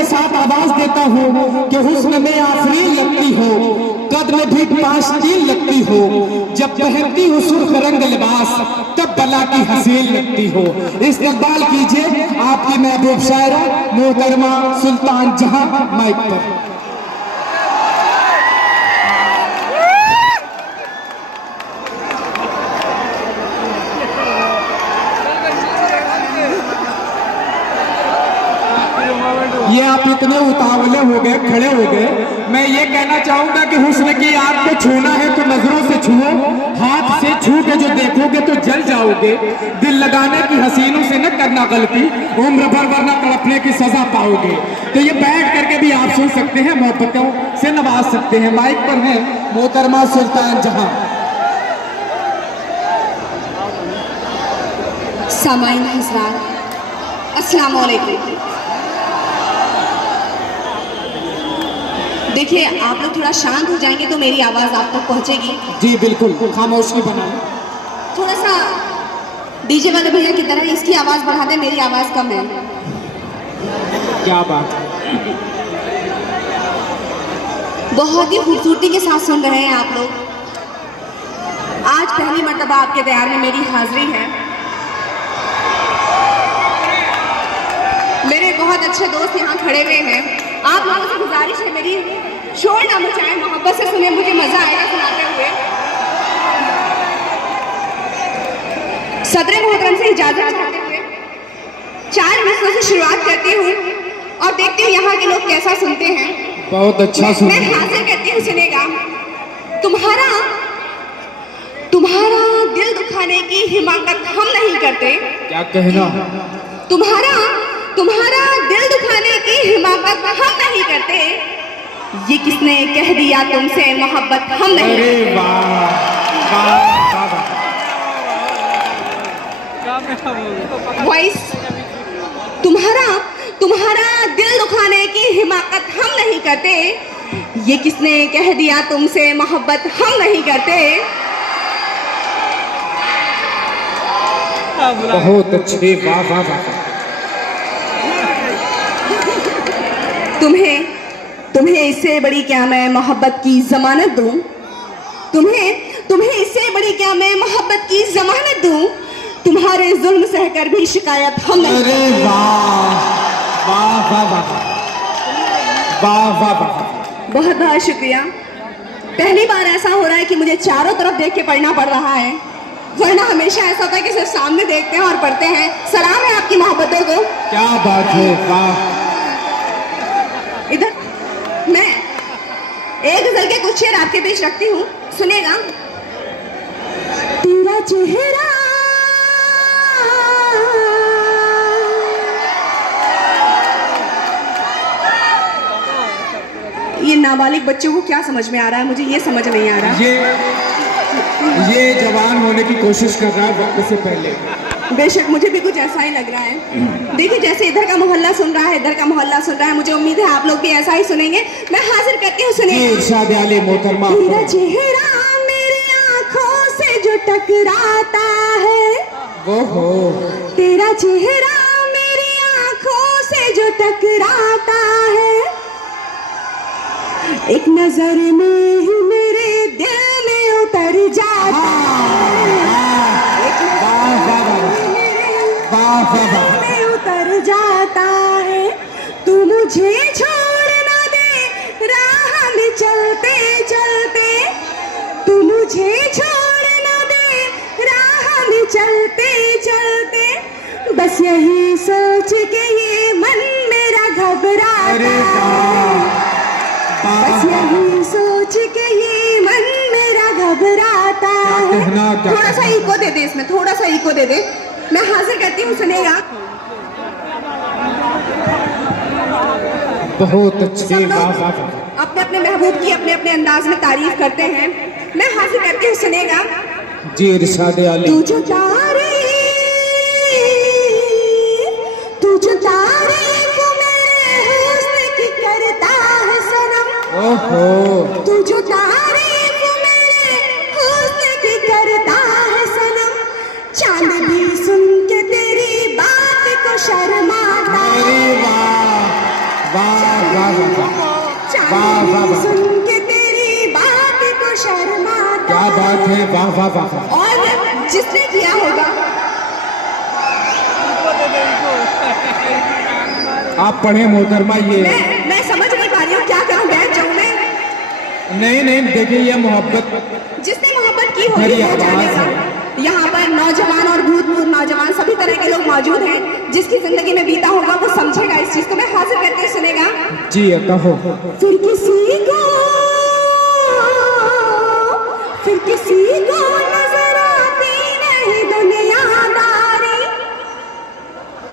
के साथ आवाज देता हूँ कि हुस्न में आफरीन लगती हो, कद में भी 5-3 लगती हो, जब पहनती हो सुर्ख रंग लिबास तब बला की हसीन लगती हो। इस्तकबाल कीजिए आपकी महबूब शायरा मोहतरमा सुल्तान जहां माइक पर। ये आप इतने उतावले हो गए, खड़े हो गए। मैं ये कहना चाहूंगा कि हुस्न की आग को छूना है तो नजरों से छुओ, हाथ से छू के जो देखोगे तो जल जाओगे। दिल लगाने की हसीनों से न करना गलती, उम्र भर वरना तड़पने की सजा पाओगे। तो ये बैठ करके भी आप सुन सकते हैं, मोहब्बतों से नवाज सकते हैं। माइक पर है मोहतरमा सुल्तान जहां। सामाईन हज़रात, अस्सलाम वालेकुम। देखिए, आप लोग थोड़ा शांत हो जाएंगे तो मेरी आवाज़ आप तक पहुंचेगी। जी बिल्कुल, खामोशी बनाएं। थोड़ा सा डीजे वाले भैया की तरह इसकी आवाज़ बढ़ा दें, मेरी आवाज़ कम है। क्या बात है। बहुत ही खूबसूरती के साथ सुन रहे हैं आप लोग। आज पहली मर्तबा आपके दयार में मेरी हाजिरी है। मेरे बहुत अच्छे दोस्त यहाँ खड़े हुए हैं। आप लोगों से गुजारिश है मेरी, शोर ना मचाएं, मोहब्बत से सुने, मुझे मजा आएगा सुनाते हुए। सदर मोहतरम से इजाजत चाहते हुए 4 मिसरों से शुरुआत करती हूँ और देखती हूँ यहाँ के लोग कैसा सुनते हैं। बहुत अच्छा सुन। मैं हाजिर करती हूँ, सुनेगा। तुम्हारा दिल दुखाने की हिमाकत हम नहीं करते। क्या कहना। तुम्हारा दिल दुखाने की हिमाकत हम नहीं करते। ये किसने कह दिया तुमसे मोहब्बत हम नहीं करते। अरे वाह वाह वाह। वॉइस, तुम्हारा दिल दुखाने की हिमाकत हम नहीं करते। ये किसने कह दिया तुमसे मोहब्बत हम नहीं करते। बहुत अच्छे, वाह वाह वाह। तुम्हें इससे बड़ी क्या मैं मोहब्बत की जमानत दूं। तुम्हें इससे बड़ी क्या मैं मोहब्बत की जमानत दूं। तुम्हारे जुल्म सहकर भी शिकायत हम नहीं। अरे वाह वाह वाह वाह वाह वाह वाह। बहुत बहुत शुक्रिया। पहली बार ऐसा हो रहा है कि मुझे चारों तरफ देख के पढ़ना पड़ रहा है, वरना हमेशा ऐसा होता है कि सिर्फ सामने देखते हैं और पढ़ते हैं। सलाम है आपकी मोहब्बतों को। क्या बात है, वाह। इधर मैं एक गजल के कुछ शेर आपके बीच रखती हूँ, सुनेगा। तेरा चेहरा ये नाबालिग बच्चों को क्या समझ में आ रहा है, मुझे ये समझ नहीं आ रहा। ये जवान होने की कोशिश कर रहा है वक्त से पहले। बेशक मुझे भी कुछ ऐसा ही लग रहा है। देखिए, जैसे इधर का मोहल्ला सुन रहा है, इधर का मोहल्ला सुन रहा है, मुझे उम्मीद है आप लोग भी ऐसा ही सुनेंगे। मैं हाजिर करती हूँ, सुनिए। इरशाद आले मोहतरमा। तेरा चेहरा मेरी आँखों से जो टकराता है, वो हो। तेरा चेहरा मेरी आँखों से जो टकराता है, एक नजर में ही मेरे दिल में उतर जाता है। में उतर जाता है। तू मुझे छोड़ ना दे राह में चलते चलते। तू मुझे छोड़ ना दे राह में चलते चलते। बस यही सोच के ये मन मेरा घबराता है। बस यही सोच के ये मन मेरा घबराता है। थोड़ा सा इको दे दे इसमें, थोड़ा सा इको दे दे। मैं हाजिर करती हूँ, सुनेगा। बहुत अच्छे, वाह वाह। अपने अपने महबूब की अपने अपने अंदाज में तारीफ करते हैं। मैं हाजिर करती हूँ, सुनेगा। जी इरशाद आली। तू जो तारीफ मेरे हुस्न की करता है सनम। ओहो। तू जो तारीफ मेरे हुस्न की करता है सनम। चांद भी सुन के तेरी बात को शर्माता है। वाह वाह वाह वाह वाह वाह वाह। सुन के तेरी बात को शर्माता। क्या बात है, वाह वाह वाह वाह। और जिसने किया होगा आप पढ़े मोहतरमा ये। मैं समझ नहीं पा रही हूँ, क्या करूँ, बैठ जाऊँ मैं? नहीं नहीं, देखिए ये मोहब्बत, जिसने मोहब्बत की होगी मेरी वो आवाज़ जानेगा। है। यहाँ पर नौजवान और भूतपूर्व नौजवान सभी तरह के लोग मौजूद हैं। जिसकी जिंदगी में बीता होगा वो समझेगा इस चीज को। मैं हाजिर करके सुनेगा। जी कहो। फिर किसी को न